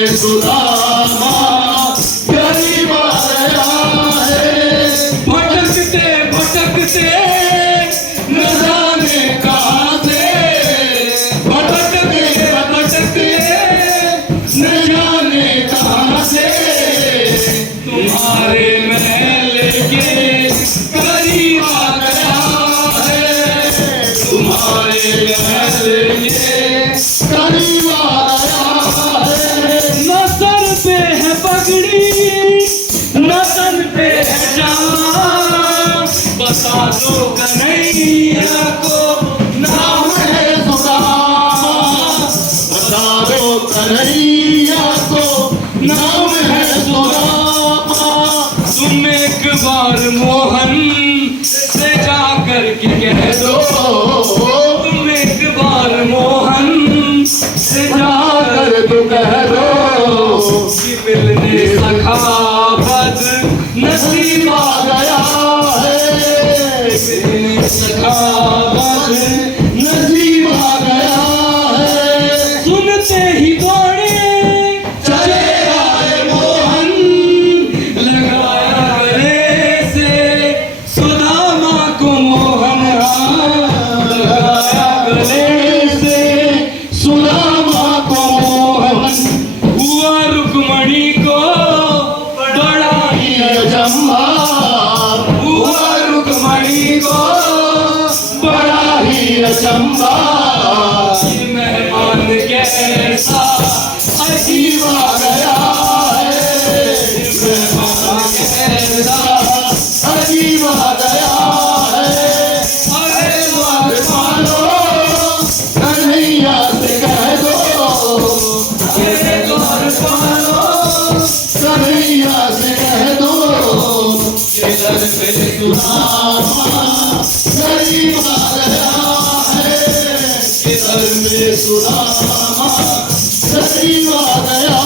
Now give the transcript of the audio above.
में सुदामा गरीब आया है। भटकते भटकते न जाने कहाँ से, भटकते भटकते न जाने कहाँ से तुम्हारे महल के करीब आ गया है। तुम्हारे महल के करीब आया है। न सर पे है पगड़ी न तन पे है जान, बता दो कन्हैया को नाम है सुदामा, बता दो कन्हैया को नाम है सुदामा। तुम एक बार मोहन से जा कर के कह दो, तुम एक बार मोहन से जा जाकर तू कह दो कि मिलने सखावत नसीब आ गया है। मिलने सखावत नसीब आ गया है। सुनते ही दौड़े चले आए मोहन, लगाया गले से सुदामा को मोहन, लगाया गले से सुदामा को मोहन। हुआ रुक्मणी को बड़ा ही अचंभा, हुआ रुक्मणी को बड़ा ही अचंभा। मेहमान कैसा अजीब आ गया है। मेहमान कैसा अजीब आ गया है। अरे बात मानो कन्हैया से कह दो, अरे द्वार पालो कन्हैया से कह दो इधर मेरे सुदामा गरीब आ गया है। इधर में सुदामा गरीब आ गया